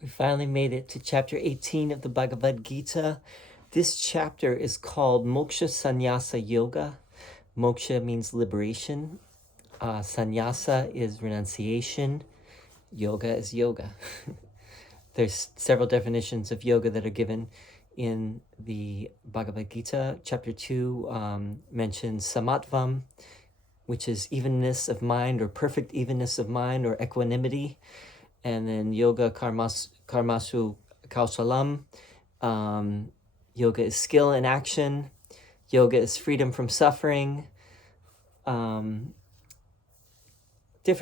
We finally made it to chapter 18 of the Bhagavad Gita. This chapter is called Moksha Sannyasa Yoga. Moksha means liberation. Sannyasa is renunciation. Yoga is yoga. There's several definitions of yoga that are given in the Bhagavad Gita. Chapter 2 mentions Samatvam, which is evenness of mind or perfect evenness of mind or equanimity. And then yoga karmasu kausalam. Yoga is skill in action. Yoga is freedom from suffering. Different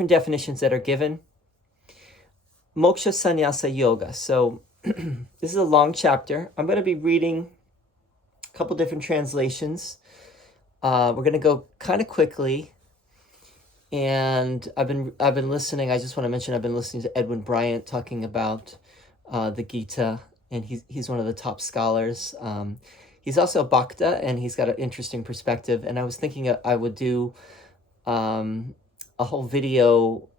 definitions that are given. Moksha Sannyasa Yoga. So this is a long chapter. I'm going to be reading a couple different translations. We're going to go kind of quickly. And I've been listening. I just want to mention I've been listening to Edwin Bryant talking about the Gita, and he's one of the top scholars. He's also a Bhakta, and he's got an interesting perspective. And I was thinking I would do a whole video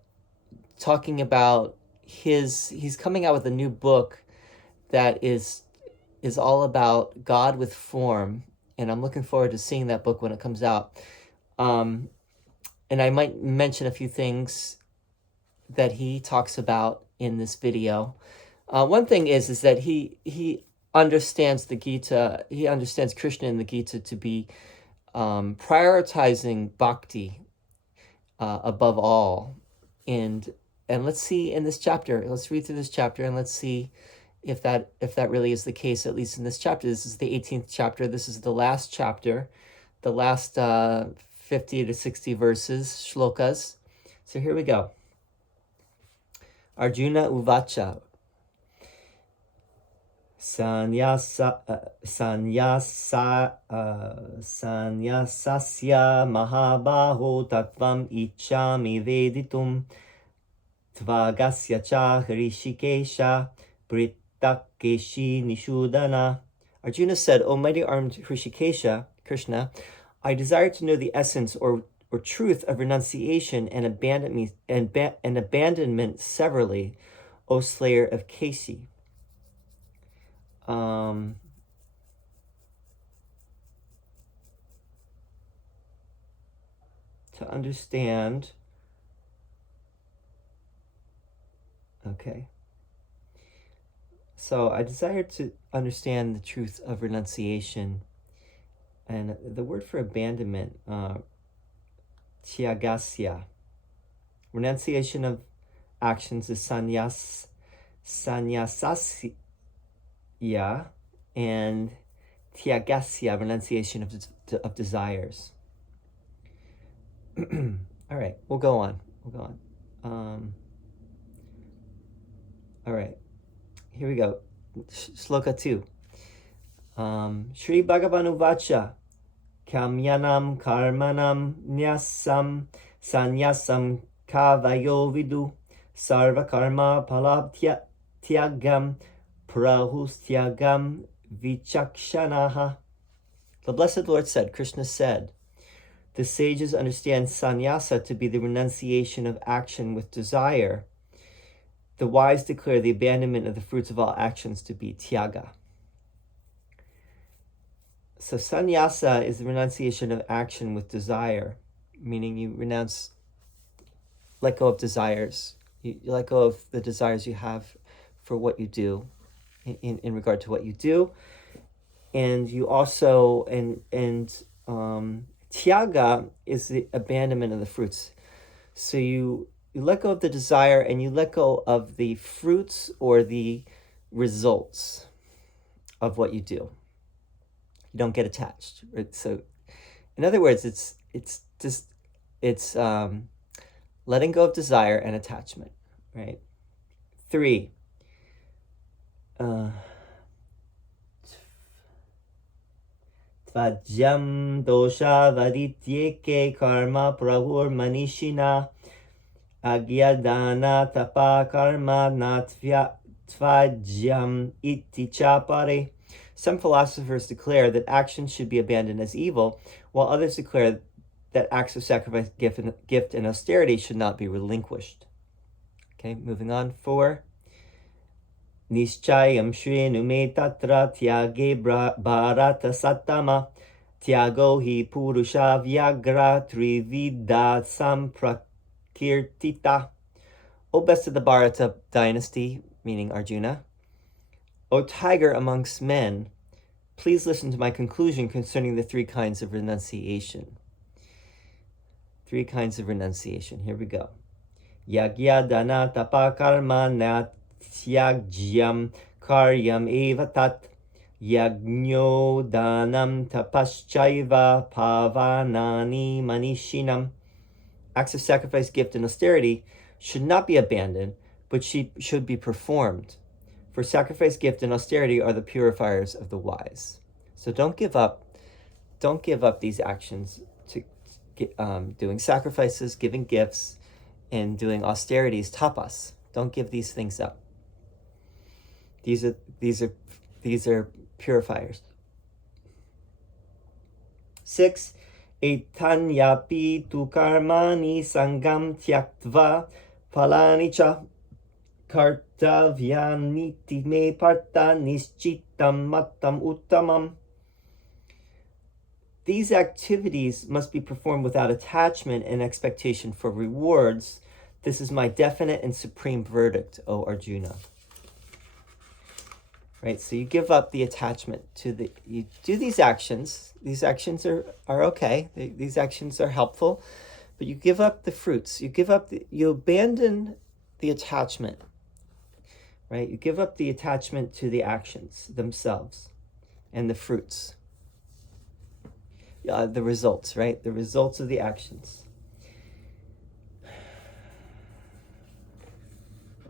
talking about he's coming out with a new book that is all about God with form, and I'm looking forward to seeing that book when it comes out. And I might mention a few things that he talks about in this video. One thing is that he understands the Gita, he understands Krishna in the Gita to be prioritizing bhakti above all. And let's see in this chapter, let's read through this chapter and let's see if that really is the case, at least in this chapter. This is the 18th chapter. This is the last chapter, the last 50 to 60 verses, shlokas. So here we go. Arjuna Uvacha. Sanyasasya mahabaho tattvam ichchami veditum tvagasya cha hrishikesha brittakeshi nishudana. Arjuna said, O mighty armed Hrishikesha, Krishna, I desire to know the essence or truth of renunciation and abandonment severally, O slayer of Kesi. To understand, okay. So I desire to understand the truth of renunciation. And the word for abandonment, tyagasya. Renunciation of actions is sannyasasya, and tyagasya, renunciation of desires. All right, we'll go on. All right, here we go. Shloka 2. Shri Bhagavan Uvacha Kamyanam Karmanam Nyasam Sanyasam Kavayo Vidu Sarva Karma Palabhya Tyagam Prahustyagam Vichakshanaha. The Blessed Lord said, Krishna said, the sages understand sannyasa to be the renunciation of action with desire. The wise declare the abandonment of the fruits of all actions to be tyaga. So sannyasa is the renunciation of action with desire, meaning you let go of desires. You let go of the desires you have for what you do, in regard to what you do. And you also, tyaga is the abandonment of the fruits. So you let go of the desire and you let go of the fruits or the results of what you do. You don't get attached, right? So in other words, it's letting go of desire and attachment, right? 3, tvajyam dosha varityeke karma pravur manishina agyadana tapa karma natvajyam iti chapare. Some philosophers declare that actions should be abandoned as evil, while others declare that acts of sacrifice, gift, and austerity should not be relinquished. Okay, moving on. 4. Nischayam shrenu me tatra tyage bharata sattama tyago hi purusha vyagra trivida samprakirtita. O best of the Bharata dynasty, meaning Arjuna, O tiger amongst men, please listen to my conclusion concerning the three kinds of renunciation. Three kinds of renunciation. Here we go. Yagya dana tapa karma natyagyam karyam eva tat yagno danam tapaschaiva pavanani manishinam. Acts of sacrifice, gift, and austerity should not be abandoned, but should be performed. For sacrifice, gift, and austerity are the purifiers of the wise. So don't give up these actions to doing sacrifices, giving gifts, and doing austerities, tapas. Don't give these things up. These are purifiers. 6. Etanyapi tu karmani sangam tyaktva phalani cha kartavyaniti me parta nischitam mattam uttamam. These activities must be performed without attachment and expectation for rewards. This is my definite and supreme verdict, O Arjuna. Right, so you give up the attachment to you do these actions. These actions are okay. These actions are helpful, but you give up the fruits. You abandon the attachment. Right, you give up the attachment to the actions themselves and the fruits. The results, right? The results of the actions.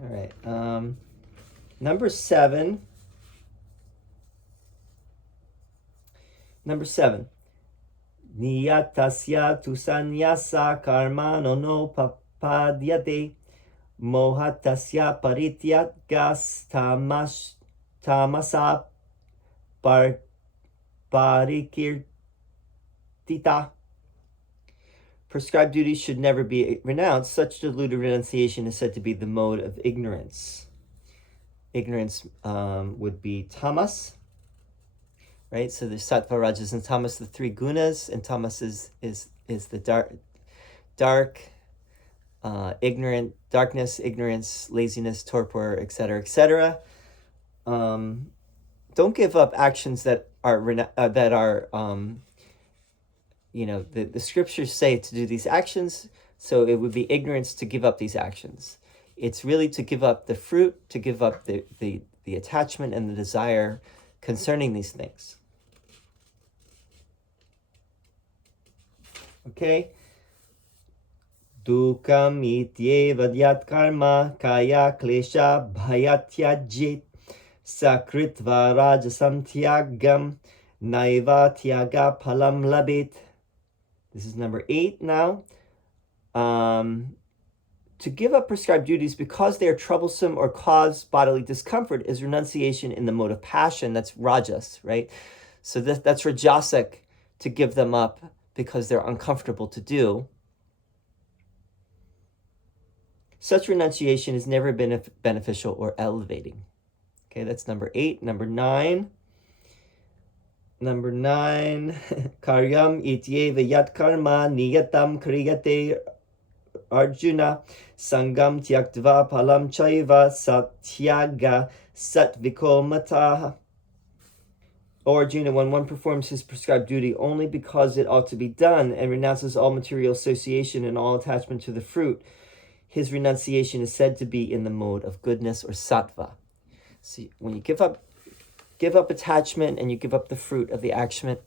All right. Number 7. Niyatasya tu sanyasa karmano no papadyate mohatasya parityagas tamasa parikirtita. Prescribed duties should never be renounced. Such deluded renunciation is said to be the mode of ignorance. Ignorance would be tamas, right? So there's sattva, rajas, and tamas, the three gunas, and tamas is the dark, ignorant, darkness, ignorance, laziness, torpor, etc., etc. Don't give up actions that are the scriptures say to do these actions, so it would be ignorance to give up these actions. It's really to give up the fruit, to give up the attachment and the desire concerning these things. Okay? Dukam ityeva dyat karma kaya klesha bhayatyajit sakritva rajasam tyagam naiva tyaga palam labit. This is number 8 now. To give up prescribed duties because they are troublesome or cause bodily discomfort is renunciation in the mode of passion. That's rajas, right? So that's rajasic to give them up because they're uncomfortable to do. Such renunciation has never been beneficial or elevating. Okay, that's number 8. Number 9. Karyam ityeva yat karma niyatam kriyate Arjuna sangam tyaktva palam chaiva satyaga satviko mataha. O Arjuna, when one performs his prescribed duty only because it ought to be done and renounces all material association and all attachment to the fruit, his renunciation is said to be in the mode of goodness or sattva. See, when you give up attachment and you give up the fruit of the action,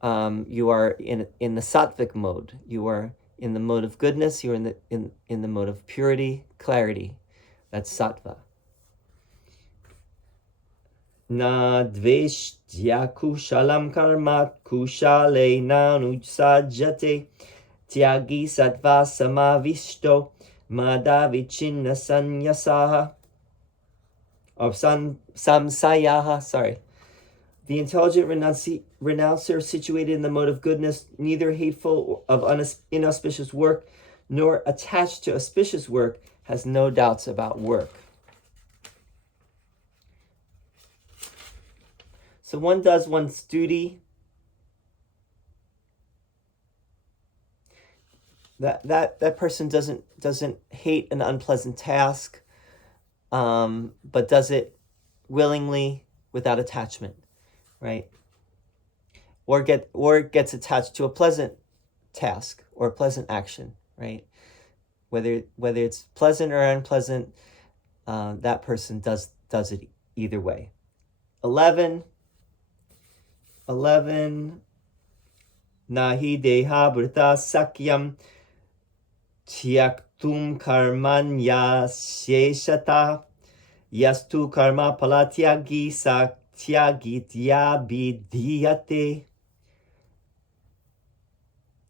you are in the sattvic mode. You are in the mode of goodness. You are in the mode of purity, clarity. That's sattva. Na dveshtya kushalam karma kushale nanujsajate tyagi sattva samavishto madavichinna sanyasaha. Of samsayaha, sorry. The intelligent renouncer situated in the mode of goodness, neither hateful of inauspicious work, nor attached to auspicious work, has no doubts about work. So one does one's duty. That person doesn't hate an unpleasant task, but does it willingly without attachment, right? Or gets attached to a pleasant task or a pleasant action, right? Whether it's pleasant or unpleasant, that person does it either way. 11 nahi deha brita sakyam tyaktum karmanya sheshata yastu karma palatyagi satyagitya bidhyate.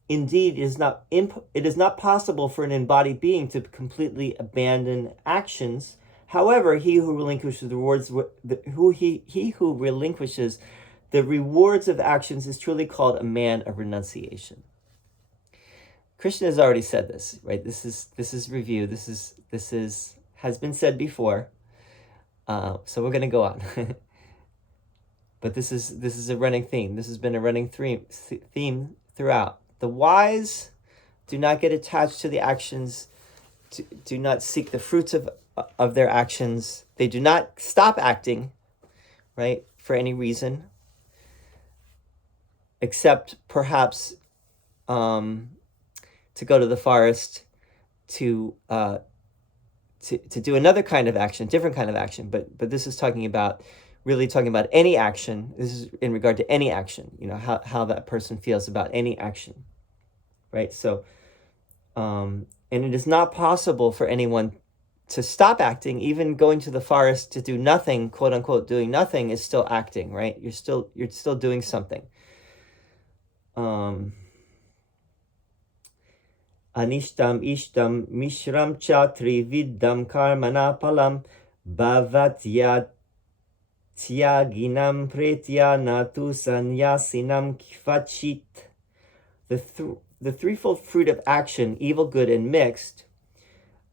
Indeed, it is not possible for an embodied being to completely abandon actions. However, he who relinquishes the rewards of actions is truly called a man of renunciation. Krishna has already said this, right? This is review. This has been said before. So we're going to go on. But this is a running theme. This has been a running theme throughout. The wise do not get attached to the actions, do not seek the fruits of their actions. They do not stop acting, right, for any reason, except perhaps to go to the forest to do another kind of action, different kind of action. But this is really talking about any action. This is in regard to any action, how that person feels about any action, right? So, and it is not possible for anyone to stop acting. Even going to the forest to do nothing, quote unquote, doing nothing is still acting, right? You're still doing something. Anishtam ishtam mishram cha trividam karmana palam bhavatya tyaginam pretya natu sanyasinam kvachit. The threefold fruit of action, evil, good, and mixed,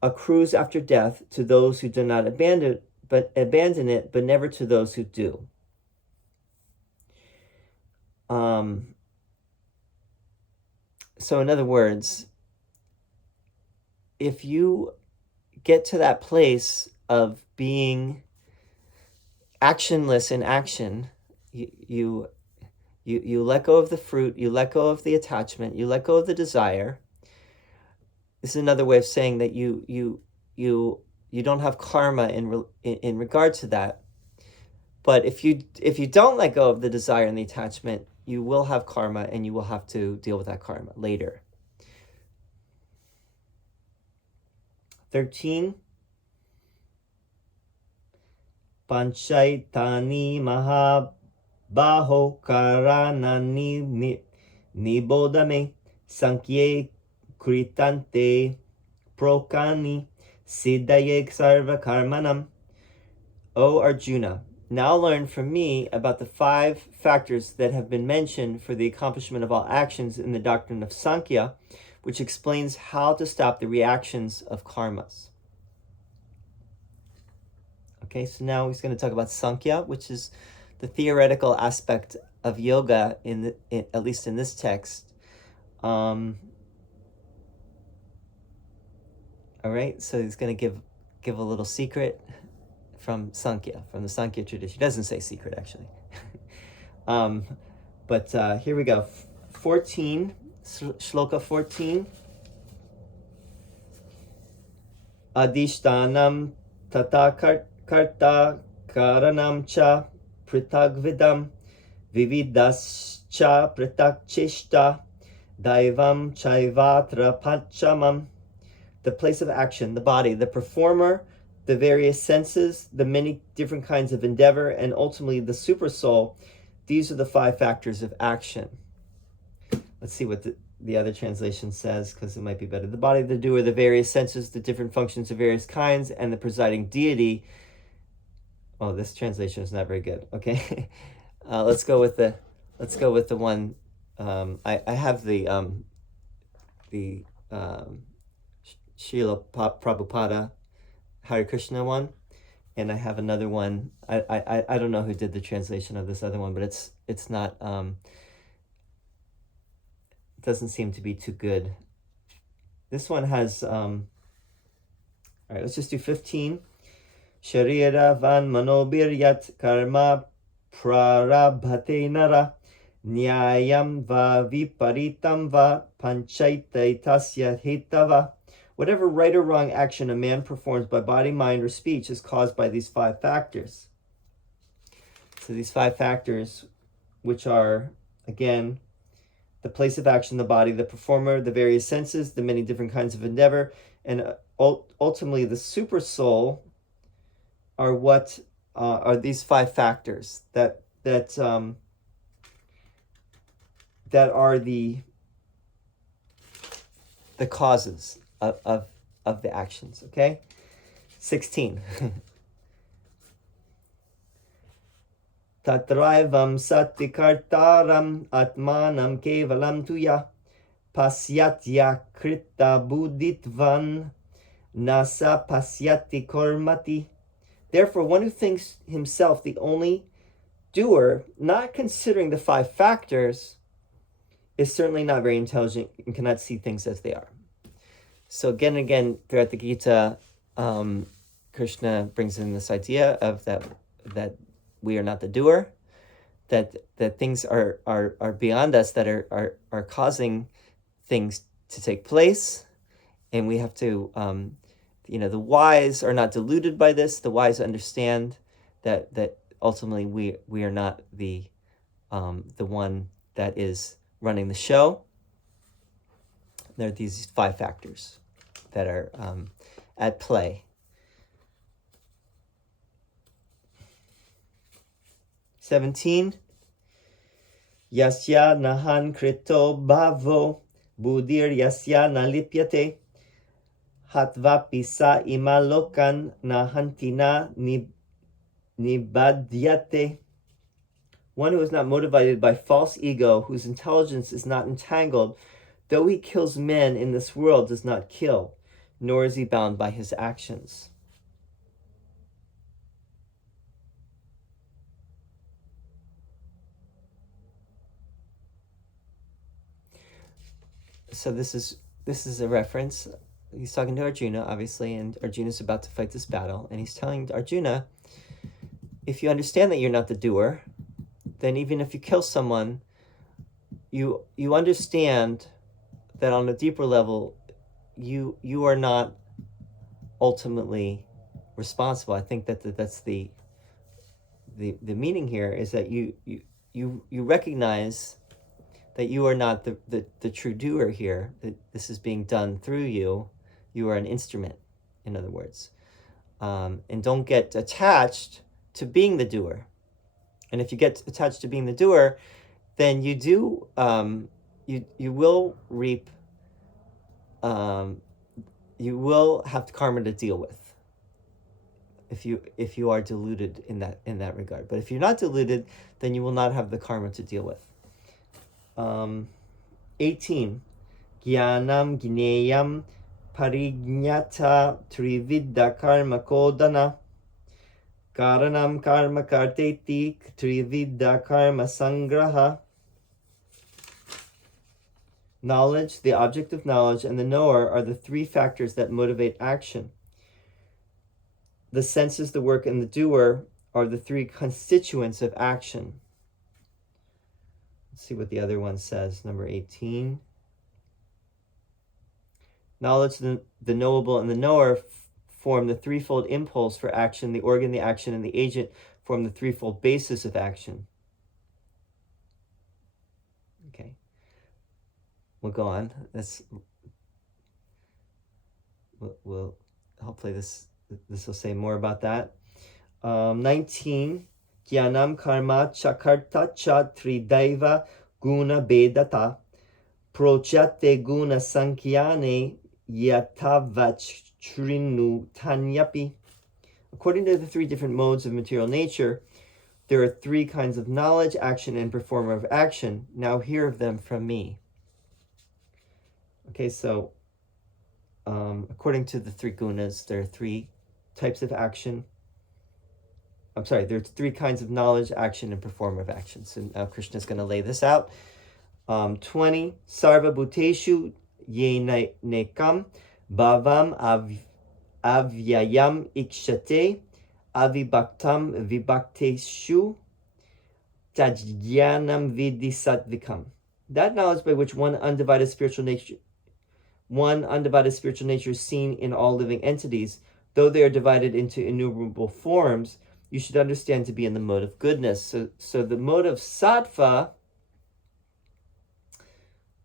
accrues after death to those who do not abandon it, but never to those who do. So in other words, if you get to that place of being actionless in action, you let go of the fruit, you let go of the attachment, you let go of the desire. This is another way of saying that you don't have karma in regard to that. But if you don't let go of the desire and the attachment, you will have karma, and you will have to deal with that karma later. 13. Panchaitani mahabaho karanani nibodame sankye kritante prokani siddhaye sarva karmanam. O Arjuna, now learn from me about the 5 factors that have been mentioned for the accomplishment of all actions in the doctrine of Sankhya, which explains how to stop the reactions of karmas. Okay, so now he's going to talk about Sankhya, which is the theoretical aspect of yoga, at least in this text. All right, so he's going to give a little secret from Sankhya, from the Sankhya tradition. He doesn't say secret, actually. But here we go. 14, shloka 14. Adishtanam tata karta karanam cha pritagvidam vividascha pritakchishta daivam chaivatra pachamam. The place of action, the body, the performer, the various senses, the many different kinds of endeavor, and ultimately the super soul. These are the 5 factors of action. Let's see what the other translation says, because it might be better. The body, the doer, the various senses, the different functions of various kinds, and the presiding deity. Oh, this translation is not very good. Okay, let's go with the one. I have the Srila Prabhupada Hare Krishna one, and I have another one. I don't know who did the translation of this other one, but it's not it doesn't seem to be too good. This one has all right, let's just do 15. Sharira van manobiryat karma prarabhate nara nyayam va viparitam va panchaita tasya hetava. Whatever right or wrong action a man performs by body, mind, or speech is caused by these 5 factors. So these 5 factors, which are, again, the place of action, the body, the performer, the various senses, the many different kinds of endeavor, and ultimately the super soul, are what are these 5 factors that are the causes of the actions. Okay, 16. Tatraivam satikartaram atmanam kevalam tuya pasyatya krita buddhitvan nasa pasyati kormati. Therefore, one who thinks himself the only doer, not considering the 5 factors, is certainly not very intelligent and cannot see things as they are. So again and again throughout the Gita, Krishna brings in this idea of that we are not the doer, that things are beyond us, that are causing things to take place, and we have to the wise are not deluded by this. The wise understand that ultimately we are not the one that is running the show. There are these 5 factors that are at play. 17. Yasya nahan krito bhavo buddhir yasya nalipyate hatvapi sa imalokan nahantina nibadyate. One who is not motivated by false ego, whose intelligence is not entangled, though he kills men in this world, does not kill, nor is he bound by his actions. So this is a reference. He's talking to Arjuna, obviously, and Arjuna's about to fight this battle, and he's telling Arjuna, if you understand that you're not the doer, then even if you kill someone, you understand that on a deeper level, you are not ultimately responsible. I think that's the meaning here, is that you recognize that you are not the true doer here, that this is being done through you. You are an instrument, in other words. And don't get attached to being the doer. And if you get attached to being the doer, then you do, you will reap, you will have karma to deal with if you are deluded in that regard. But if you're not deluded, then you will not have the karma to deal with. 18. Gyanam gneyam parignyata trividya karma kodana karanam karma karteti trividya karma sangraha. Knowledge, the object of knowledge, and the knower are the 3 factors that motivate action. The senses, the work, and the doer are the 3 constituents of action. Let's see what the other one says, number 18. Knowledge, the knowable, and the knower form the threefold impulse for action. The organ, the action, and the agent form the threefold basis of action. Okay. We'll go on. We'll hopefully this will say more about that. 19. Gyanam karma chakarta cha tridaiva guna bedata prochate guna sankyane yatavachrinu tanyapi. According to the 3 different modes of material nature, there are 3 kinds of knowledge, action, and performer of action. Now hear of them from me. Okay, so according to the 3 gunas, there are 3 types of action. there's three kinds of knowledge, action, and performer of actions. And now Krishna is going to lay this out. 20, Sarva Bhuteshu Ye Nekam Bhavam Avyayam Ikshate Avibhaktam Vibhakteshu Tajjnanam Vidhi Sattvikam. That knowledge by which one undivided spiritual nature is seen in all living entities, though they are divided into innumerable forms, you should understand to be in the mode of goodness. So the mode of sattva,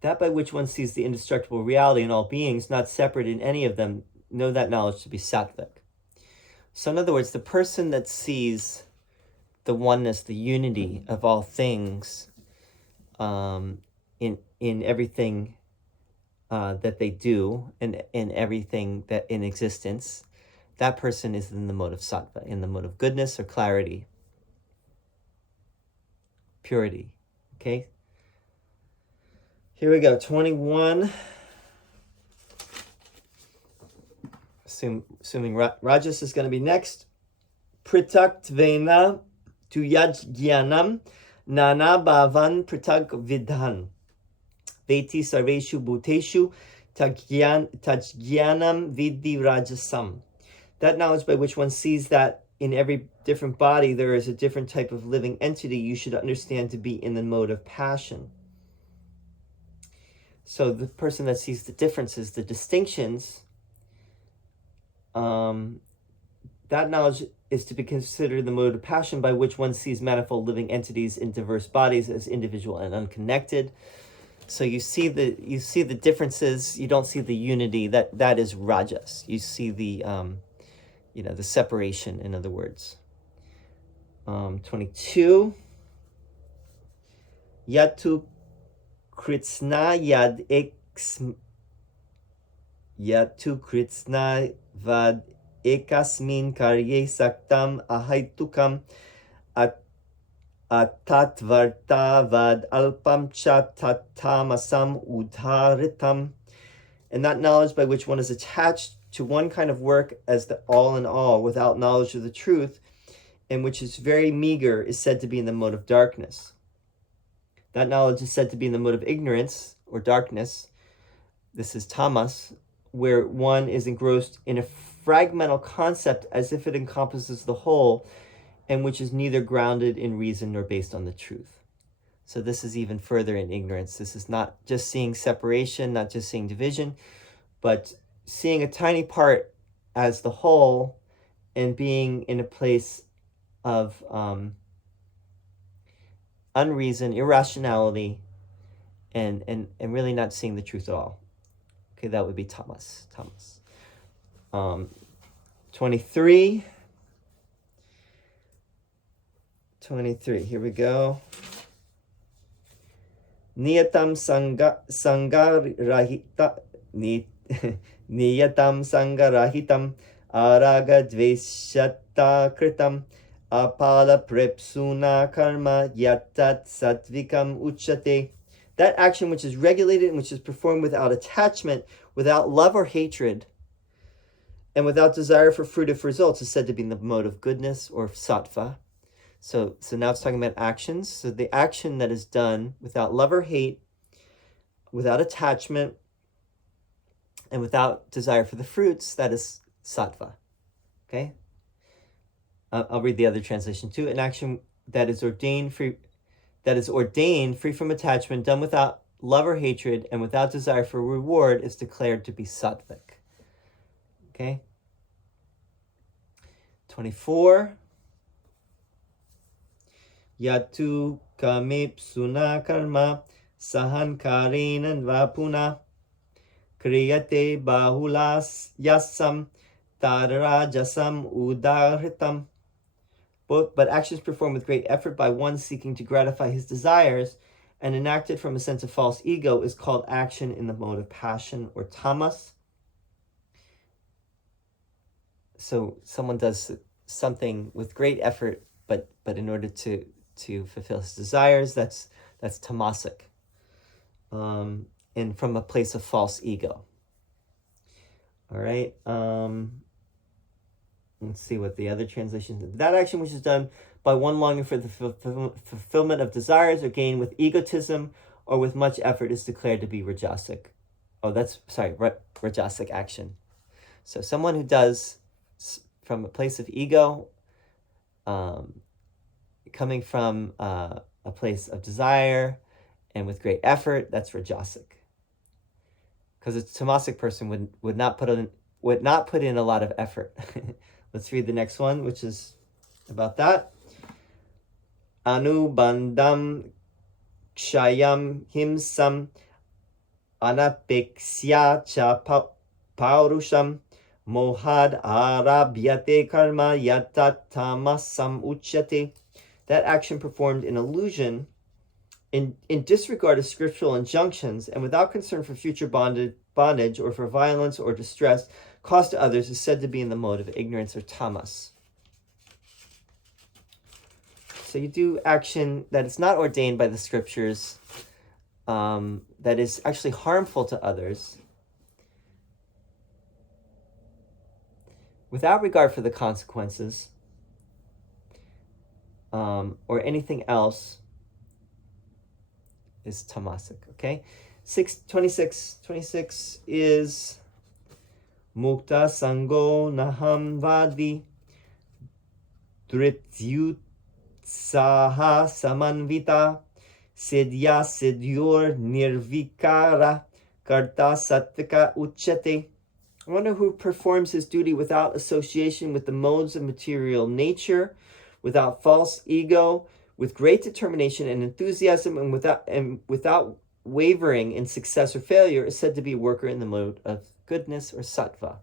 that by which one sees the indestructible reality in all beings, not separate in any of them, know that knowledge to be sattvic. So in other words, the person that sees the oneness, the unity of all things in everything that they do, and in everything that in existence, that person is in the mode of sattva, in the mode of goodness or clarity, purity. Okay? Here we go, 21. Assuming Rajas is going to be next. Pritaktvena tuyajgyanam nana bhavan pritak vidhan. Veti sarveshu bhuteshu tajgyanam vidhi rajasam. That knowledge by which one sees that in every different body there is a different type of living entity, you should understand to be in the mode of passion. So the person that sees the differences, the distinctions, that knowledge is to be considered the mode of passion by which one sees manifold living entities in diverse bodies as individual and unconnected. So you see the differences, you don't see the unity. That is rajas. You see the the separation, in other words. 22. Yatu kritsna yad vad ekasmin karye saktam ahaitukam atatvarta vad alpam cha tatamasam udharitam. And that knowledge by which one is attached to one kind of work as the all in all without knowledge of the truth, and which is very meager, is said to be in the mode of darkness. That knowledge is said to be in the mode of ignorance or darkness. This is tamas, where one is engrossed in a fragmental concept as if it encompasses the whole, and which is neither grounded in reason nor based on the truth. So this is even further in ignorance. This is not just seeing separation, not just seeing division, but seeing a tiny part as the whole and being in a place of unreason, irrationality, and really not seeing the truth at all. Okay, that would be tamas. 23, here we go. Niyatam sangarahitam araga dveshata kritam apala prepsuna karma yatat sattvikam uchyate. That action which is regulated and which is performed without attachment, without love or hatred, and without desire for fruitive results is said to be in the mode of goodness or sattva. So now it's talking about actions. So the action that is done without love or hate, without attachment, and without desire for the fruits, that is sattva. Okay? I'll read the other translation too. An action that is ordained free from attachment, done without love or hatred, and without desire for reward, is declared to be sattvic. Okay? 24. Yatu kamipsuna karma sahankarena vapuna kriyate bahulas yasam tadarajasam udaritam. But actions performed with great effort by one seeking to gratify his desires and enacted from a sense of false ego is called action in the mode of passion or tamas. So someone does something with great effort, but in order to fulfill his desires, that's tamasic, and from a place of false ego. All right. Let's see what the other translation is. That action which is done by one longing for the fulfillment of desires or gain with egotism or with much effort is declared to be rajasic. Oh, that's, sorry, rajasic action. So someone who does from a place of ego, coming from a place of desire and with great effort, that's rajasic. Because a tamasic person would not put in a lot of effort. Let's read the next one, which is about that. Anubandam kshayam himsam anapeksya cha paurusham mohad arabhyate karma yatat tamasam uchyate. That action performed in illusion, in disregard of scriptural injunctions, and without concern for future bondage or for violence or distress caused to others, is said to be in the mode of ignorance or tamas. So you do action that is not ordained by the scriptures, that is actually harmful to others, without regard for the consequences, or anything else, is tamasic. Okay, 26 is mukta sango naham vadi drityut saha samanvita sidya sidyor nirvikara karta sattvika uchyate. I wonder who performs his duty without association with the modes of material nature, without false ego, with great determination and enthusiasm, and without wavering in success or failure, is said to be a worker in the mode of goodness or sattva.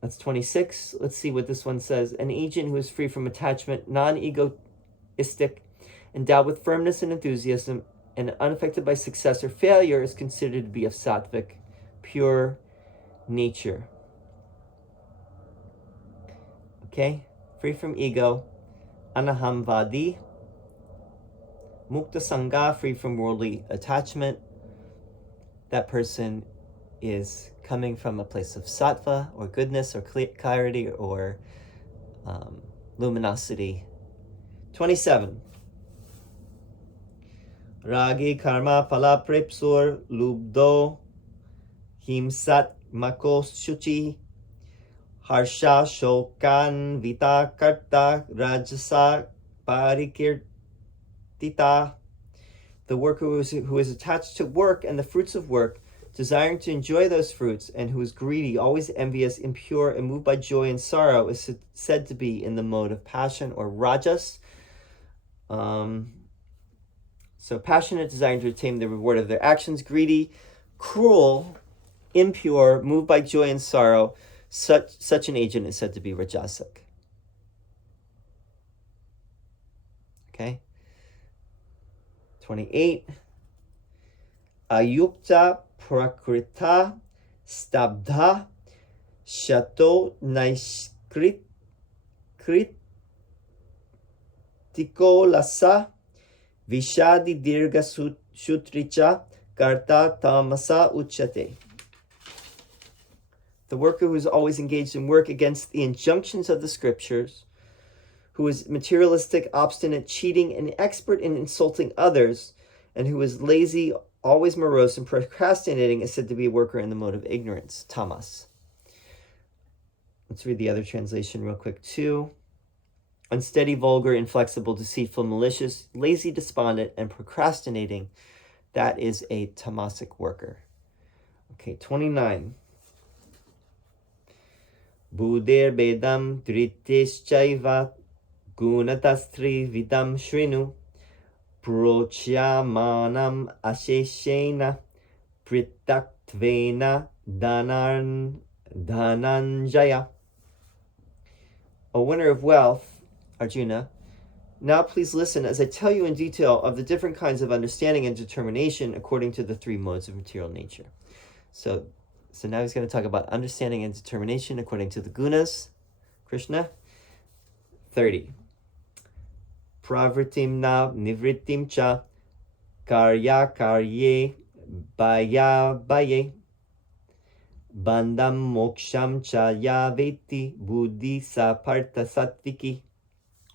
That's 26. Let's see what this one says. An agent who is free from attachment, non-egoistic, endowed with firmness and enthusiasm, and unaffected by success or failure is considered to be of sattvic, pure nature. Okay? Free from ego. Anahamvadi. Mukta Sangha, free from worldly attachment. That person is coming from a place of sattva, or goodness, or clarity, or luminosity. 27. Ragi karma pala prepsur lubdo himsat makos shuchi harsha shokan vita karta rajasa parikirtita. The worker who is attached to work and the fruits of work, desiring to enjoy those fruits, and who is greedy, always envious, impure, and moved by joy and sorrow, is said to be in the mode of passion, or rajas. So passionate, desiring to attain the reward of their actions, greedy, cruel, impure, moved by joy and sorrow, such an agent is said to be rajasic. Okay. 28. Ayukta prakrita stabdha shato naiskritiko lasa vishadi dirga shutricha karta tamasa uchyate. The worker who is always engaged in work against the injunctions of the scriptures, who is materialistic, obstinate, cheating, and expert in insulting others, and who is lazy, always morose, and procrastinating, is said to be a worker in the mode of ignorance, tamas. Let's read the other translation real quick too. Unsteady, vulgar, inflexible, deceitful, malicious, lazy, despondent, and procrastinating, that is a tamasic worker. Okay, 29. Budir bedam dritischaiva gunatastri vidam shrinu prochyamanam asheshena pritaktvena dhananjaya. O winner of wealth, Arjuna, now please listen as I tell you in detail of the different kinds of understanding and determination according to the three modes of material nature. So now he's going to talk about understanding and determination according to the gunas, Krishna. 30. Pravritim na nivritim cha karya karye baya baye bandam moksham cha yaveti buddhi saparta sattviki.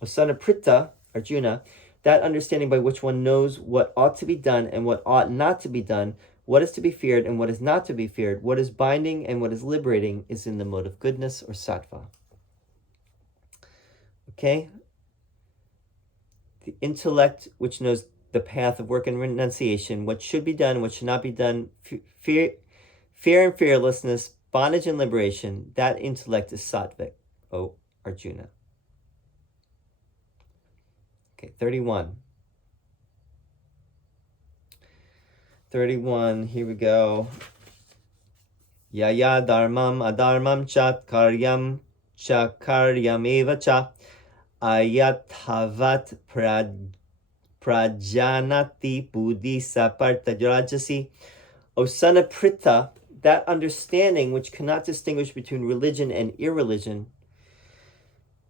O son of Pritha, Arjuna, that understanding by which one knows what ought to be done and what ought not to be done, what is to be feared and what is not to be feared, what is binding and what is liberating, is in the mode of goodness or sattva. Okay? The intellect which knows the path of work and renunciation, what should be done, what should not be done, fear and fearlessness, bondage and liberation, that intellect is sattvic, O Arjuna. Okay, 31. 31, here we go. Yaya dharmam adharmam cha karyam eva cha ayathavat prajanati buddhi saparta rajasi. O son of Pritha, that understanding which cannot distinguish between religion and irreligion,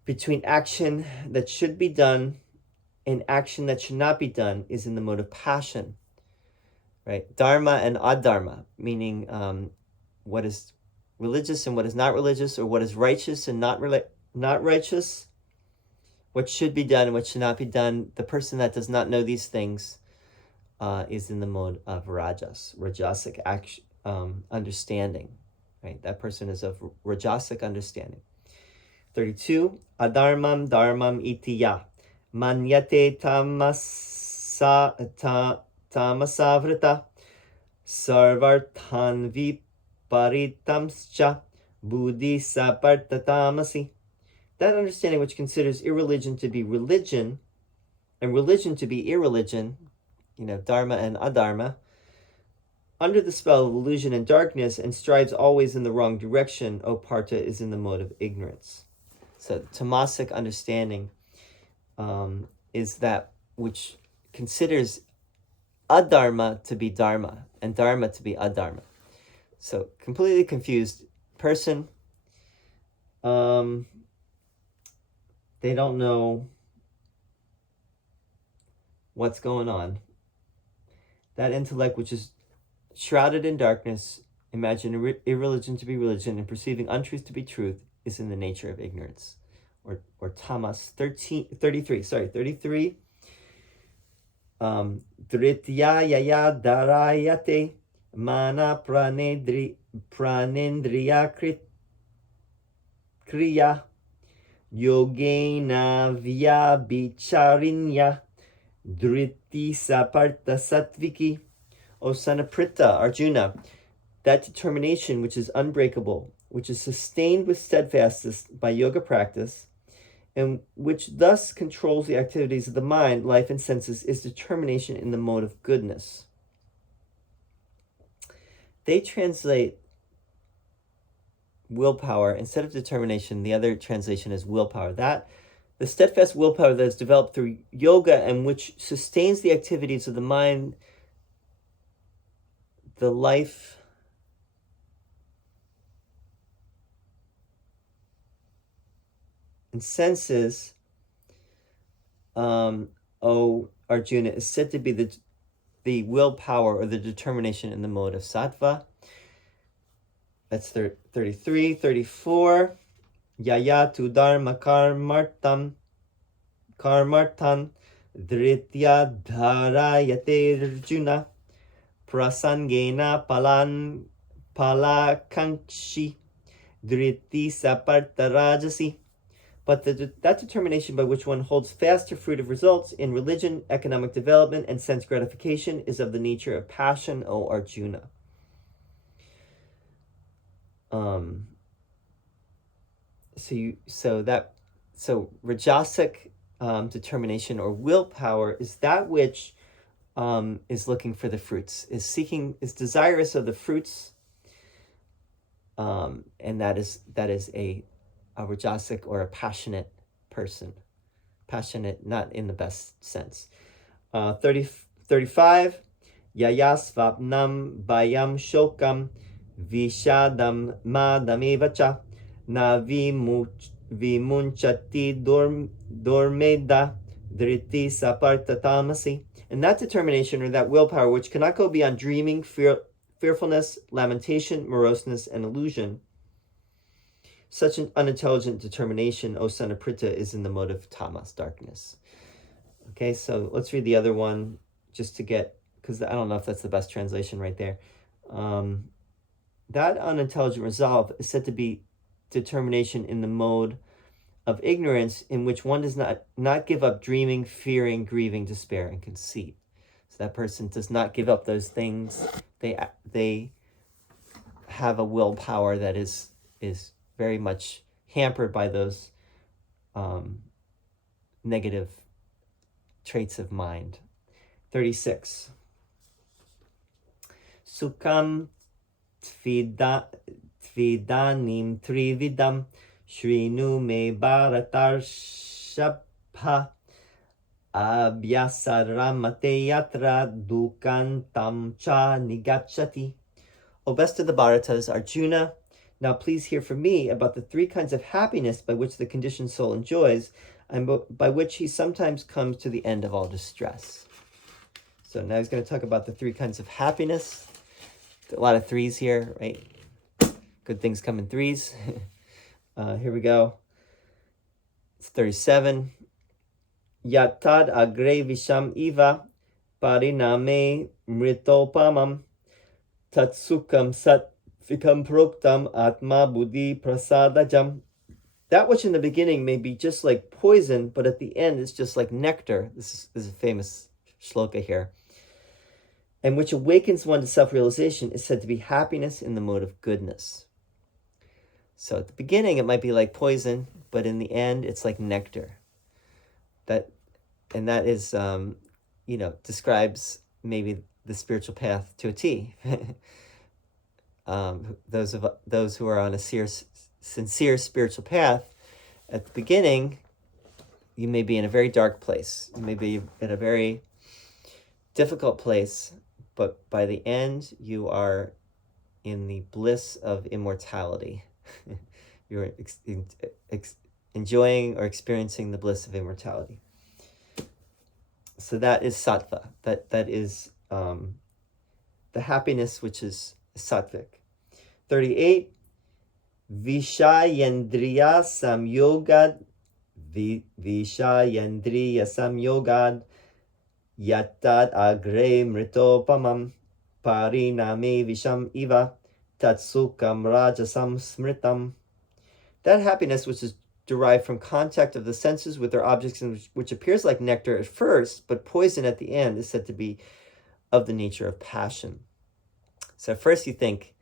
between action that should be done and action that should not be done, is in the mode of passion. Right? Dharma and adharma, meaning what is religious and what is not religious, or what is righteous and not righteous, what should be done and what should not be done. The person that does not know these things is in the mode of rajasic action, understanding. Right? That person is of rajasic understanding. 32. Adharmam dharmam itiya manyate tamasavrita sarvarthan viparitamscha buddhi saparta tamasi. That understanding which considers irreligion to be religion and religion to be irreligion, dharma and adharma, under the spell of illusion and darkness, and strives always in the wrong direction, O Partha, is in the mode of ignorance. So tamasic understanding is that which considers adharma to be dharma and dharma to be adharma. So completely confused person. They don't know what's going on. That intellect which is shrouded in darkness, imagine irreligion to be religion and perceiving untruth to be truth, is in the nature of ignorance, or tamas. 33. Dritya yaya darayate mana pranendriya kriya yogena vyabhicharinya driti saparta sattviki. O son of Pritha, Arjuna, that determination which is unbreakable, which is sustained with steadfastness by yoga practice, and which thus controls the activities of the mind, life, and senses, is determination in the mode of goodness. They translate willpower instead of determination. The other translation is willpower. That the steadfast willpower that is developed through yoga and which sustains the activities of the mind, the life, and senses, O Arjuna, is said to be the willpower or the determination in the mode of sattva. That's 33. 34. Yaya tu dharma karmartan dhritya dharayate Arjuna prasangena palakankshi driti saparta rajasi. But that determination by which one holds fast to fruit of results in religion, economic development, and sense gratification is of the nature of passion, O Arjuna. So rajasic determination or willpower is that which is looking for the fruits, is desirous of the fruits, and that is a rajasic or a passionate person. Passionate, not in the best sense. 35. Yayasvapnam bayam shokam vishadam madamevacha na vimunchati dormeda driti saparta tamasi. And that determination or that willpower which cannot go beyond dreaming, fearfulness, lamentation, moroseness, and illusion. Such an unintelligent determination, O son of Pritha, is in the mode of tamas, darkness. Okay, so let's read the other one just to get, because I don't know if that's the best translation right there. That unintelligent resolve is said to be determination in the mode of ignorance, in which one does not give up dreaming, fearing, grieving, despair, and conceit. So that person does not give up those things. They have a willpower that is very much hampered by those negative traits of mind. 36. Sukham tvidanim trividam shrinu me bharatar shabha abhyasaramate yatra dukantam cha nigachati. O best of the Bharatas, Arjuna, now please hear from me about the three kinds of happiness by which the conditioned soul enjoys, and by which he sometimes comes to the end of all distress. So now he's going to talk about the three kinds of happiness. A lot of threes here, right? Good things come in threes. Here we go. It's 37. Yatad agre visham iva pariname mritopamam tatsukam sat vikam proktam atma buddhi prasadajam. That which in the beginning may be just like poison, but at the end is just like nectar. This is a famous shloka here. And which awakens one to self-realization is said to be happiness in the mode of goodness. So at the beginning, it might be like poison, but in the end, it's like nectar. That is, describes maybe the spiritual path to a T. Those who are on a sincere spiritual path, at the beginning, you may be in a very dark place. You may be in a very difficult place, but by the end, you are in the bliss of immortality. You're enjoying or experiencing the bliss of immortality. So that is sattva. That is the happiness which is sattvic. 38. Vishayendriya samyogad yattad agre mritopamam pariname visham iva tatsukam rajasam smritam. That happiness which is derived from contact of the senses with their objects, which appears like nectar at first, but poison at the end, is said to be of the nature of passion. So at first you think,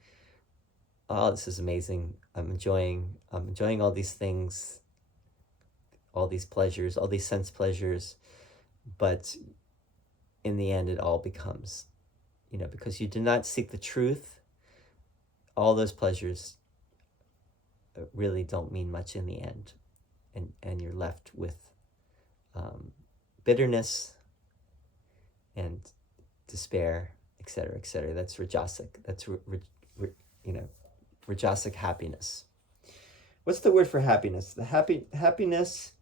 oh, this is amazing. I'm enjoying all these things, all these pleasures, all these sense pleasures. But in the end, it all becomes, because you did not seek the truth, all those pleasures really don't mean much in the end. And you're left with bitterness and despair, etc., etc. That's rajasic. That's rajasic happiness. What's the word for happiness? The happiness,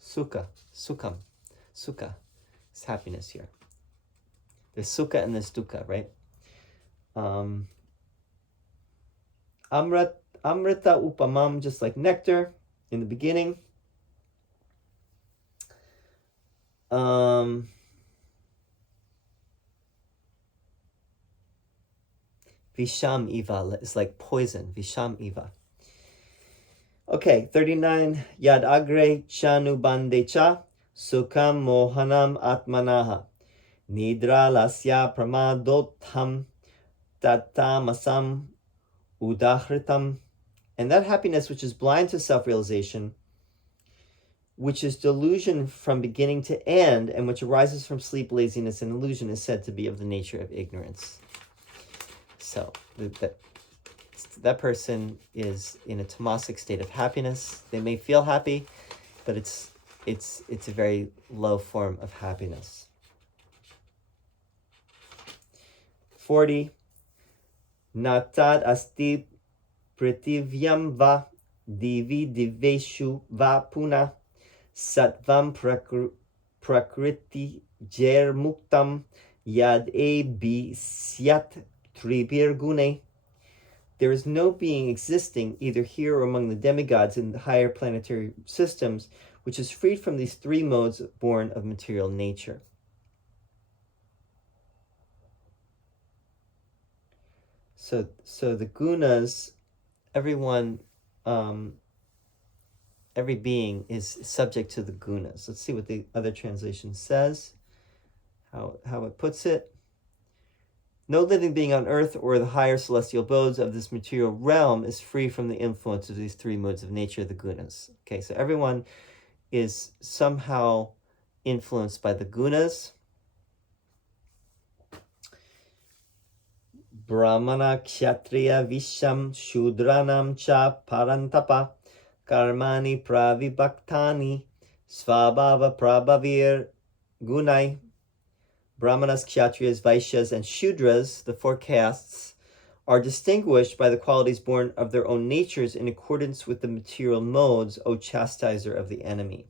sukham. Sukha is happiness here. There's sukha and there's dukkha, right? Amrita upamam, just like nectar in the beginning. Visham iva is like poison. Visham iva. Okay, 39. Yad agre chanu bandecha sukham mohanam atmanaha nidra lasya pramadotham tatamasam udahritam. And that happiness which is blind to self-realization, which is delusion from beginning to end, and which arises from sleep, laziness, and illusion, is said to be of the nature of ignorance. So that person is in a tamasic state of happiness. They may feel happy, but it's a very low form of happiness. 40. Natad asti pritivyam va divi diveshu va puna sattvam prakriti jer muktam yad e bi syat tribir gune. There is no being existing either here or among the demigods in the higher planetary systems which is freed from these three modes born of material nature. So the gunas, everyone, every being is subject to the gunas. Let's see what the other translation says, how it puts it. No living being on earth or the higher celestial abodes of this material realm is free from the influence of these three modes of nature, the gunas. Okay, so everyone is somehow influenced by the gunas. Brahmana, Kshatriya, Visham, Shudranam cha Parantapa, Karmani Pravibhaktani, Svabhava Prabhavir Gunai. Brahmanas, Kshatriyas, Vaishyas, and Shudras, the four castes, are distinguished by the qualities born of their own natures in accordance with the material modes, O chastiser of the enemy.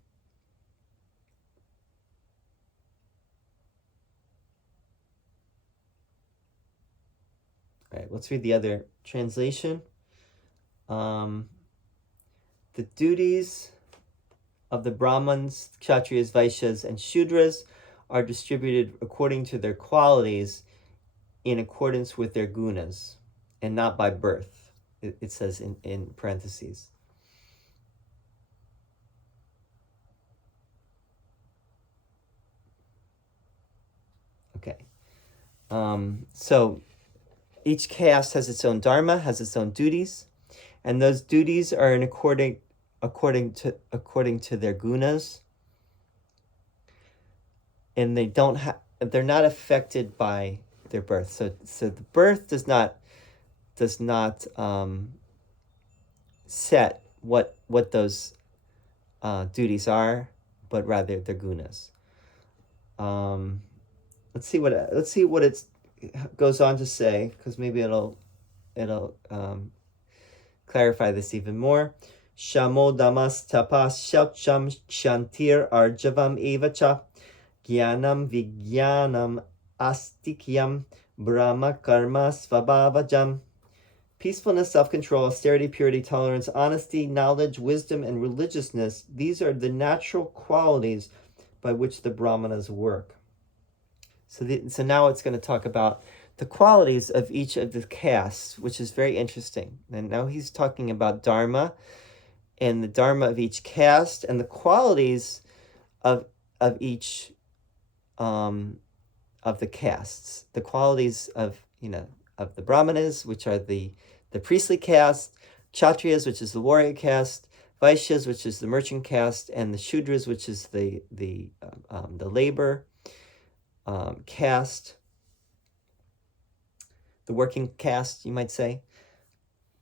All right, let's read the other translation. The duties of the Brahmins, Kshatriyas, Vaishyas, and Shudras are distributed according to their qualities in accordance with their gunas and not by birth. It says in parentheses. Okay. So each caste has its own dharma, has its own duties, and those duties are in according to their gunas, and they're not affected by their birth. So the birth does not set what those duties are, but rather their gunas. Let's see what it goes on to say, because maybe it'll clarify this even more. Shamo damas tapas shaucham kshantir arjavam evacha Gyanam Vijnanam Astikyam Brahma Karma Svabhavajam. Peacefulness, self-control, austerity, purity, tolerance, honesty, knowledge, wisdom, and religiousness, these are the natural qualities by which the Brahmanas work. So now it's going to talk about the qualities of each of the castes, which is very interesting. And now he's talking about dharma and the dharma of each caste and the qualities of each of the castes, the qualities of the Brahmanas, which are the priestly caste, Kshatriyas, which is the warrior caste, Vaishyas, which is the merchant caste, and the Shudras, which is the labor caste, the working caste, you might say.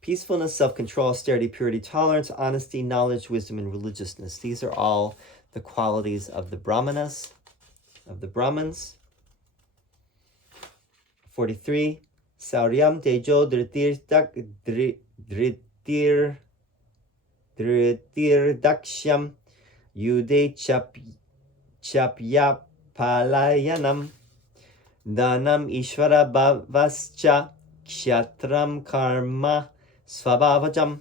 Peacefulness, self-control, austerity, purity, tolerance, honesty, knowledge, wisdom, and religiousness. These are all the qualities of the Brahmanas, of the Brahmins. 43. Sauryam tejo dhritir yude chapya palayanam danam ishvara bhavascha kshatram karma svabhavajam.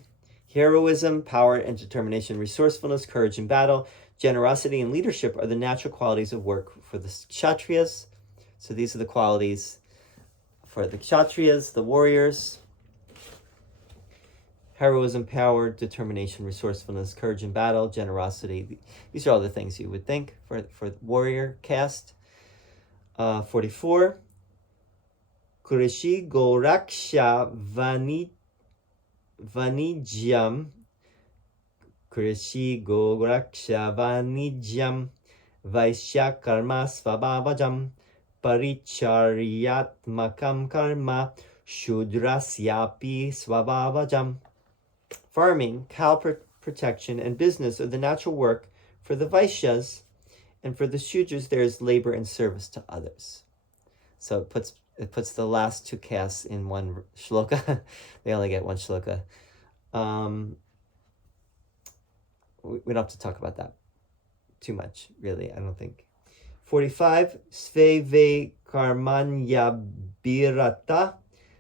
Heroism, power and determination, resourcefulness, courage in battle, generosity and leadership are the natural qualities of work for the Kshatriyas. So these are the qualities for the Kshatriyas, the warriors. Heroism, power, determination, resourcefulness, courage in battle, generosity. These are all the things you would think for the warrior caste. 44. Krishi Goraksha Vanijyam. Krishi Goraksha Vanijyam Vaishya Karma Svabhavajam Paricharyatmakam Karma Shudrasyapi Svabhavajam. Farming, cow protection, and business are the natural work for the Vaishyas, and for the Shudras there is labor and service to others. So it puts the last two castes in one shloka. They only get one shloka. We don't have to talk about that too much, really, I don't think. 45. Sveve karmanya birata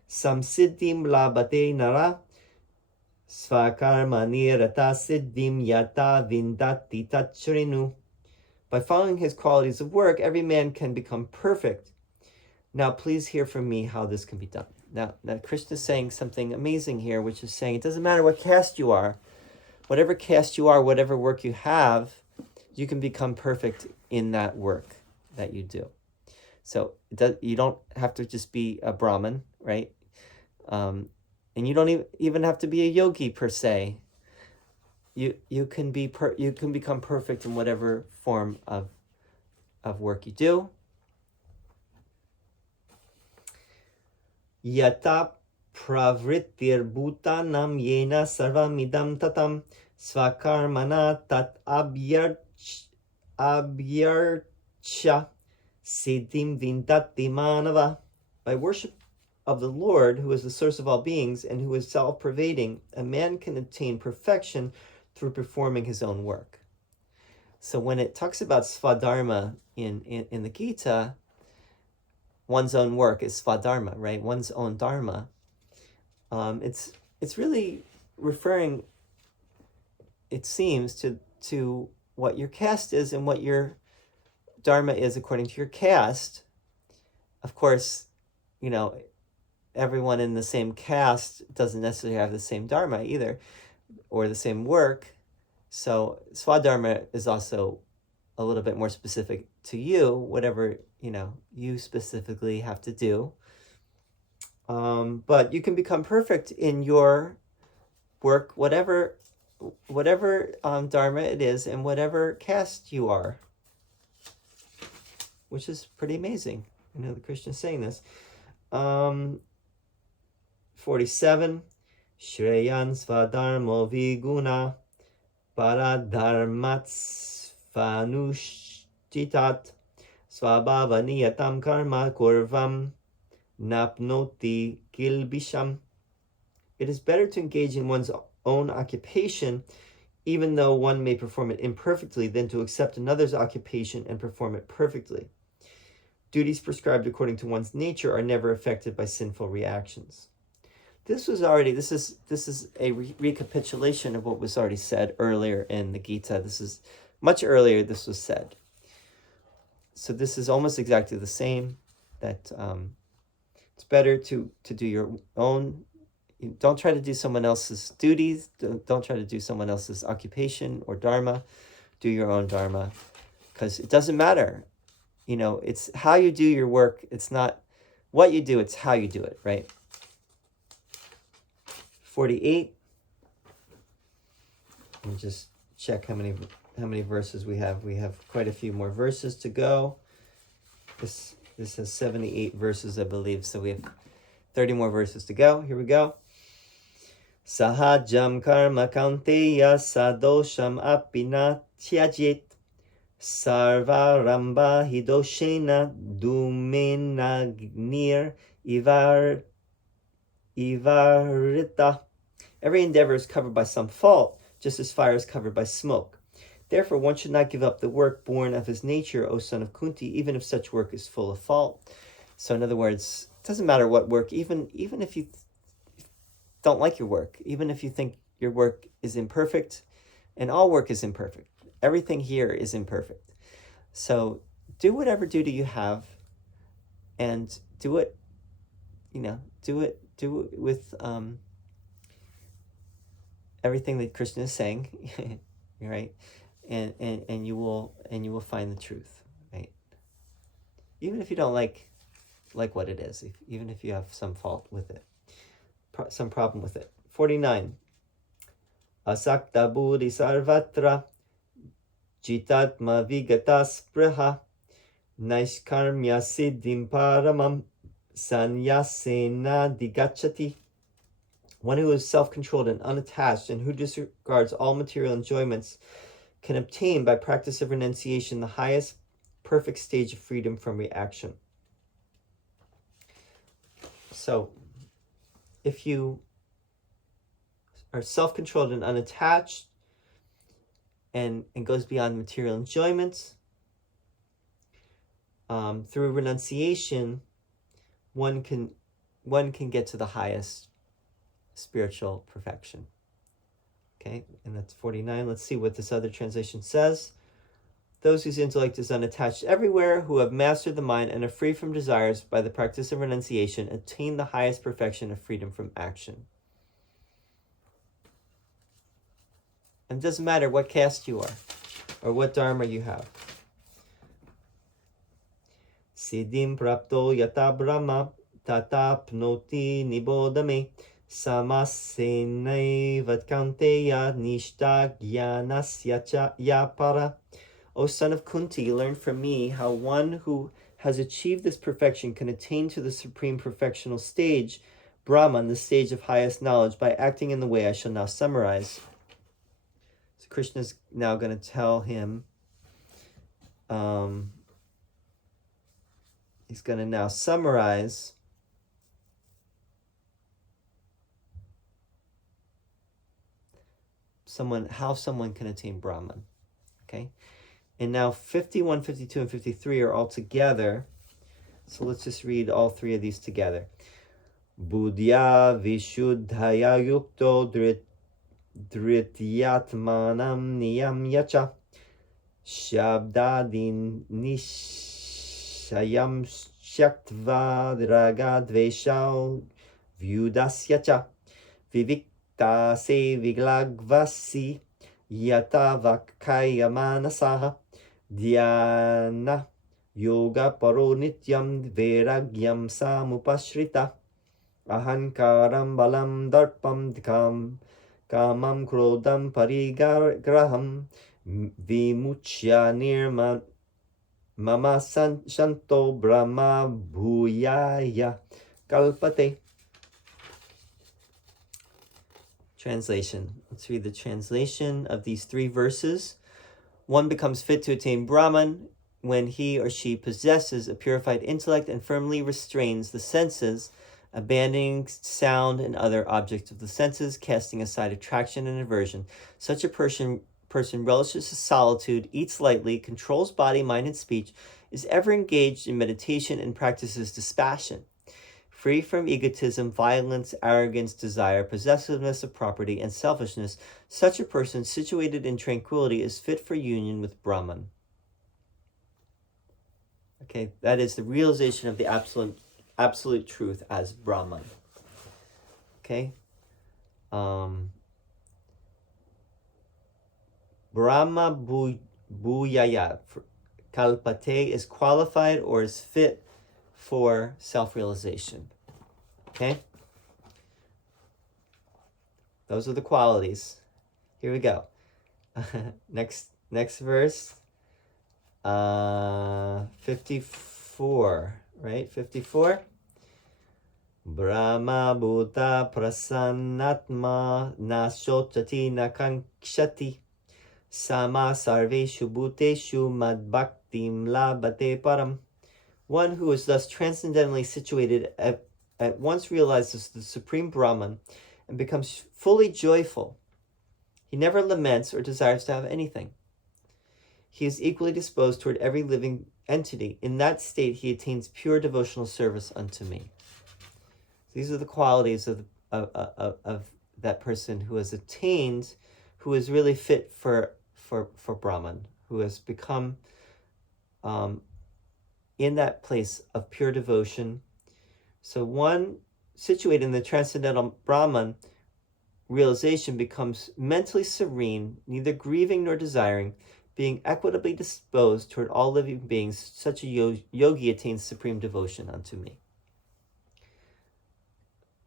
samsiddhim labate nara svakarmanirata siddhim yata vindati tachrinu. By following his qualities of work, every man can become perfect. Now, please hear from me how this can be done. Now Krishna is saying something amazing here, which is saying it doesn't matter what caste you are, whatever caste you are, whatever work you have, you can become perfect in that work that you do. So you don't have to just be a Brahmin, right? And you don't even have to be a yogi per se. You can become perfect in whatever form of work you do. Yata pravrittir bhutanam yena sarvamidam tatam svakarmana tat abhyarcha siddhim vindati manava. By worship of the Lord, who is the source of all beings and who is self-pervading, a man can attain perfection through performing his own work. So when it talks about svadharma in the Gita, one's own work is svadharma, right? One's own dharma. It's really referring, it seems, to what your caste is and what your dharma is according to your caste. Of course, everyone in the same caste doesn't necessarily have the same dharma either, or the same work. So swadharma is also a little bit more specific to you, whatever you specifically have to do. But you can become perfect in your work, whatever dharma it is, and whatever caste you are, which is pretty amazing. The Krishna is saying this. 47. Shreyan svadharmo viguna paradharmatsvanushtitat svabhavaniyatam karma kurvam napnoti kilbisham. It is better to engage in one's own occupation, even though one may perform it imperfectly, than to accept another's occupation and perform it perfectly. Duties prescribed according to one's nature are never affected by sinful reactions. This is a recapitulation of what was already said earlier in the Gita. This is much earlier this was said. So this is almost exactly the same, that it's better to do your own. Don't try to do someone else's duties. Don't try to do someone else's occupation or dharma. Do your own dharma, because it doesn't matter. It's how you do your work. It's not what you do, it's how you do it, right? 48. Let me just check how many verses we have. We have quite a few more verses to go. This has 78 verses, I believe, so we have 30 more verses to go. Here we go. Sahajam karma kaunteya sadosham apina tyajit sarva ramba hidoshena dumenagnir ivarita. Every endeavor is covered by some fault, just as fire is covered by smoke. Therefore, one should not give up the work born of his nature, O son of Kunti, even if such work is full of fault. So in other words, it doesn't matter what work, even if you don't like your work, even if you think your work is imperfect, and all work is imperfect. Everything here is imperfect. So do whatever duty you have, and do it with everything that Krishna is saying, right? And you will find the truth, right? Even if you don't like what it is, even if you have some fault with it, some problem with it. 49. Asakta buddhi sarvatra jitatma vigata spraha naishkarmya siddhim paramam sanyasena digachati. One who is self-controlled and unattached, and who disregards all material enjoyments, can obtain by practice of renunciation the highest perfect stage of freedom from reaction. So, if you are self-controlled and unattached, and goes beyond material enjoyments, through renunciation, one can get to the highest spiritual perfection. Okay, and that's 49. Let's see what this other translation says. Those whose intellect is unattached everywhere, who have mastered the mind and are free from desires by the practice of renunciation, attain the highest perfection of freedom from action. And it doesn't matter what caste you are or what dharma you have. Siddhim prapto yata brahma tata pnoti nibodame samasenaivat kanteya nishta jnanasya cha yapara. O son of Kunti, learn from me how one who has achieved this perfection can attain to the supreme perfectional stage, Brahman, the stage of highest knowledge, by acting in the way I shall now summarize. So Krishna is now going to tell him, he's going to now summarize how someone can attain Brahman. Okay? And now 51, 52, and 53 are all together. So let's just read all three of these together. Buddhya vishuddhaya yukto dhrityatmanam niyam yacha shabdadin nishayam shaktva ragadveshau vyudasya cha vivikta se viglagvasi yata vakaya manasaha dhyana yoga paro nityam vairagyam samupashrita ahankaram balam darpam kamam krodam parigraham vimuchya mama shanto brahma bhuyaya kalpate. Translation. Let's read the translation of these three verses. One becomes fit to attain Brahman when he or she possesses a purified intellect and firmly restrains the senses, abandoning sound and other objects of the senses, casting aside attraction and aversion. Such a person relishes solitude, eats lightly, controls body, mind, and speech, is ever engaged in meditation, and practices dispassion. Free from egotism, violence, arrogance, desire, possessiveness of property, and selfishness, such a person situated in tranquility is fit for union with Brahman. Okay, that is the realization of the absolute truth as Brahman. Okay? Brahma bhuyaya, kalpate, is qualified or is fit for self-realization. Okay? Those are the qualities. Here we go. Next verse. 54, right? 54. Brahma bhuta prasannatma na shochati na kankshati sama sarveshu bhuteshu mad bhaktim labate param. One who is thus transcendently situated at once realizes the supreme Brahman and becomes fully joyful. He never laments or desires to have anything. He is equally disposed toward every living entity. In that state, he attains pure devotional service unto me. These are the qualities of that person who has attained, who is really fit for Brahman, who has become in that place of pure devotion. So one situated in the transcendental Brahman realization becomes mentally serene, neither grieving nor desiring, being equitably disposed toward all living beings. Such a yogi attains supreme devotion unto me.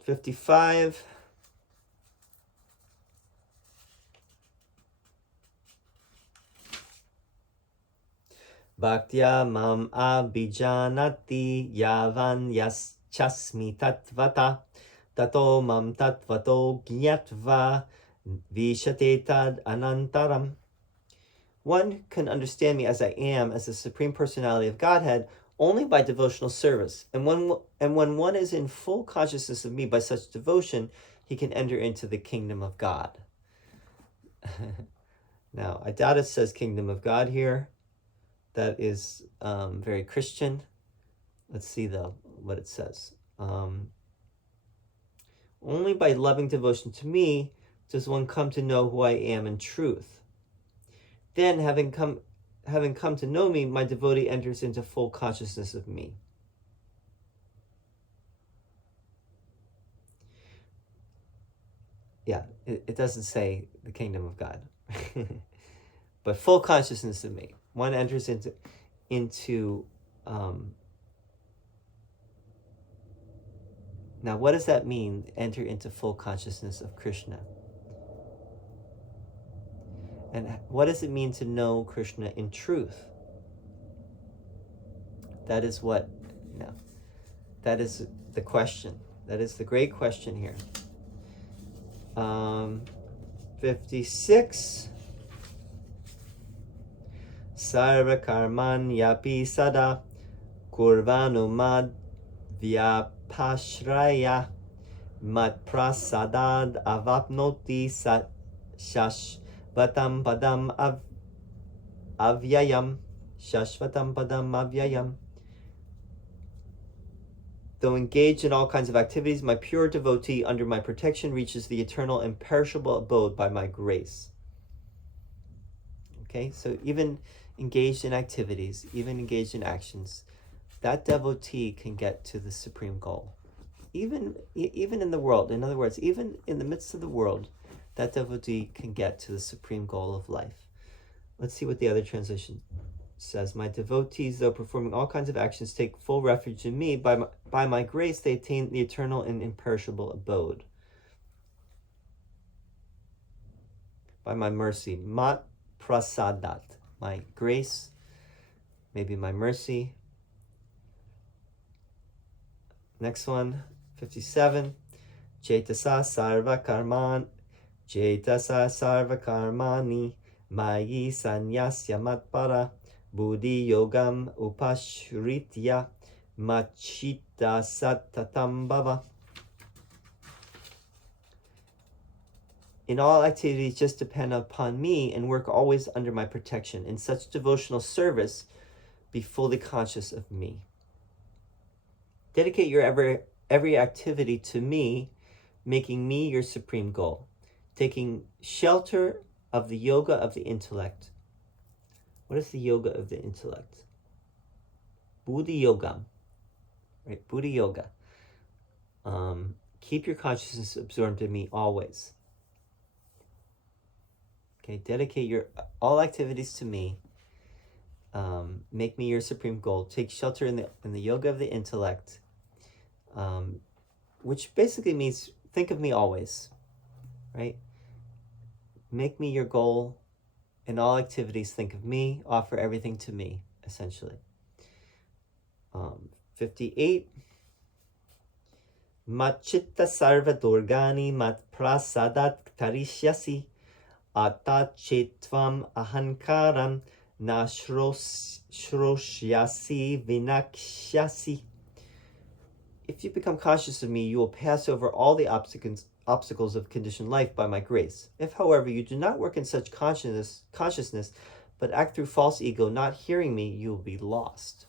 55. Bhaktya mam abhijanati yavan yaschasmi tatvata tato mam tatvato gyatva vishate tad anantaram. One can understand me as I am, as the Supreme Personality of Godhead, only by devotional service. And when one is in full consciousness of me by such devotion, he can enter into the kingdom of God. Now, I doubt it says kingdom of God here. that is very Christian. Let's see what it says. Only by loving devotion to me does one come to know who I am in truth. Then, having come to know me, my devotee enters into full consciousness of me. Yeah, it doesn't say the kingdom of God, but full consciousness of me. One enters into now, what does that mean, enter into full consciousness of Krishna? And what does it mean to know Krishna in truth? That is what, that is the question. That is the great question here. 56. Sarva karman yapi sada kurvanumad vyapashraya mat prasadad avapnoti shashvatam padam avyayam. Shashvatam padam avyayam. Though engaged in all kinds of activities, my pure devotee under my protection reaches the eternal imperishable abode by my grace. Okay, so even engaged in activities, even engaged in actions, that devotee can get to the supreme goal. Even in the world, in other words, even in the midst of the world, that devotee can get to the supreme goal of life. Let's see what the other translation says. My devotees, though performing all kinds of actions, take full refuge in me. By my grace, they attain the eternal and imperishable abode. By my mercy, mat prasadat, my grace, maybe my mercy. Next one, 57. Cetasa sarva karmani mayi sanyasya matpara buddhi yogam upashritya machita sattatam bhava. In all activities, just depend upon me and work always under my protection. In such devotional service, be fully conscious of me. Dedicate your every activity to me, making me your supreme goal. Taking shelter of the yoga of the intellect. What is the yoga of the intellect? Buddhi yogam, right? Buddhi yoga. Keep your consciousness absorbed in me always. Okay, dedicate your all activities to me. Make me your supreme goal. Take shelter in the yoga of the intellect, which basically means think of me always, right? Make me your goal. In all activities, think of me. Offer everything to me, essentially. 58. Machitta sarva durgani mat prasadat tarishyasi atachetvam ahankaram nashroshyasi vinakshyasi. If you become conscious of me, you will pass over all the obstacles of conditioned life by my grace. If, however, you do not work in such consciousness, but act through false ego, not hearing me, you will be lost.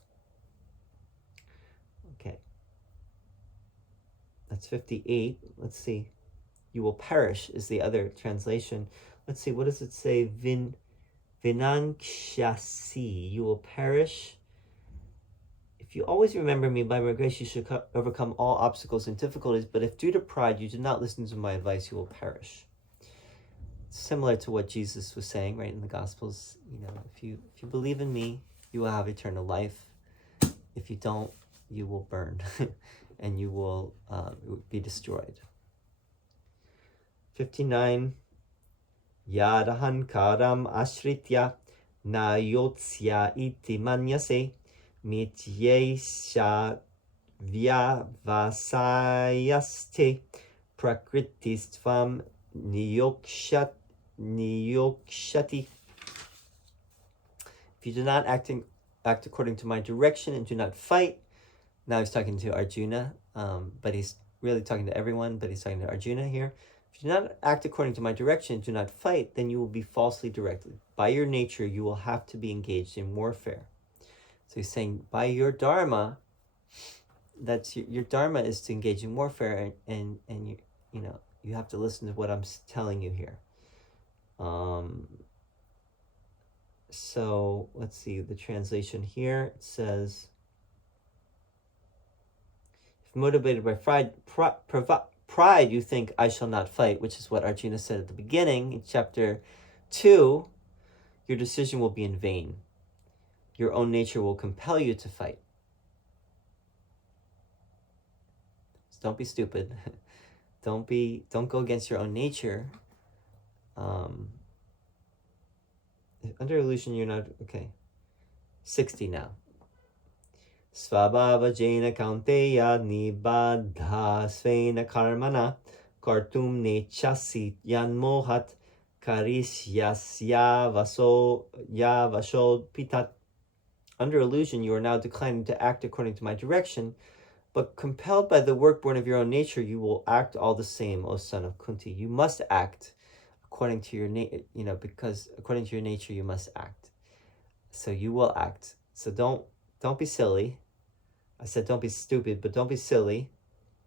Okay. That's 58. Let's see. You will perish is the other translation. Let's see, what does it say? Vinankshasi. You will perish. If you always remember me, by my grace you should overcome all obstacles and difficulties, but if due to pride you do not listen to my advice, you will perish. It's similar to what Jesus was saying, right, in the Gospels. If you believe in me, you will have eternal life. If you don't, you will burn and you will be destroyed. 59. Yadahan karam ashritya na yotsya iti manyase mityesha vyavasayaste prakritistvam niyokshati. If you do not act according to my direction and do not fight, now he's talking to Arjuna, but he's really talking to everyone, but he's talking to Arjuna here. If you do not act according to my direction and do not fight, then you will be falsely directed. By your nature, you will have to be engaged in warfare. So he's saying, by your dharma, that's your dharma is to engage in warfare, and you have to listen to what I'm telling you here. So let's see the translation here. It says, if motivated by pride, you think I shall not fight, which is what Arjuna said at the beginning in chapter 2. Your decision will be in vain. Your own nature will compel you to fight. So don't be stupid. Don't go against your own nature. Under illusion, you're not okay. 60 now. Svabhava jena kaunteya nibadha svena karmana kartum nechasi yan mohat karisyasya vasod pitat. Under illusion, you are now declining to act according to my direction, but compelled by the work born of your own nature, you will act all the same, O son of Kunti. You must act according to your because according to your nature, you must act. So you will act. So don't be silly. I said don't be stupid, but don't be silly.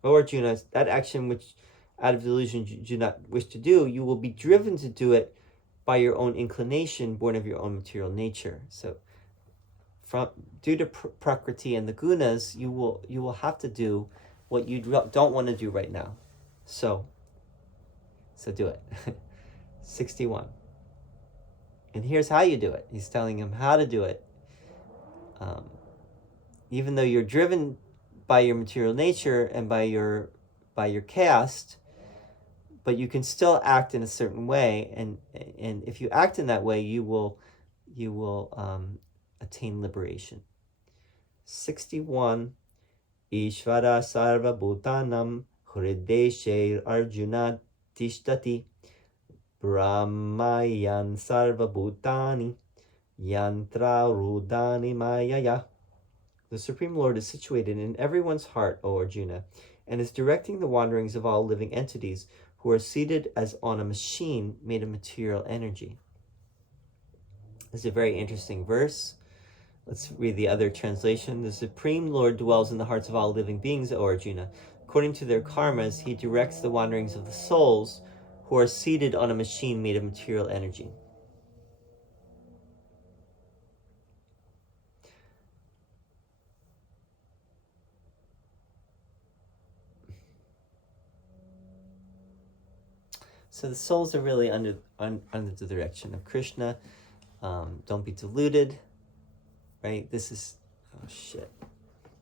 O Arjuna, that action which out of delusion you do not wish to do, you will be driven to do it by your own inclination, born of your own material nature. So due to prakriti and the gunas, you will have to do what you don't want to do right now. So do it. 61. And here's how you do it. He's telling him how to do it. Even though you're driven by your material nature and by your caste, but you can still act in a certain way, and if you act in that way, you will attain liberation. 61. Ishvara sarva bhutanam hrideshe arjuna tishtati brahmayan sarva bhutani yantra rudani mayaya. The Supreme Lord is situated in everyone's heart, O Arjuna, and is directing the wanderings of all living entities who are seated as on a machine made of material energy. This is a very interesting verse. Let's read the other translation. The Supreme Lord dwells in the hearts of all living beings, O Arjuna. According to their karmas, he directs the wanderings of the souls who are seated on a machine made of material energy. So the souls are really under the direction of Krishna. Don't be deluded, right? This is, oh shit.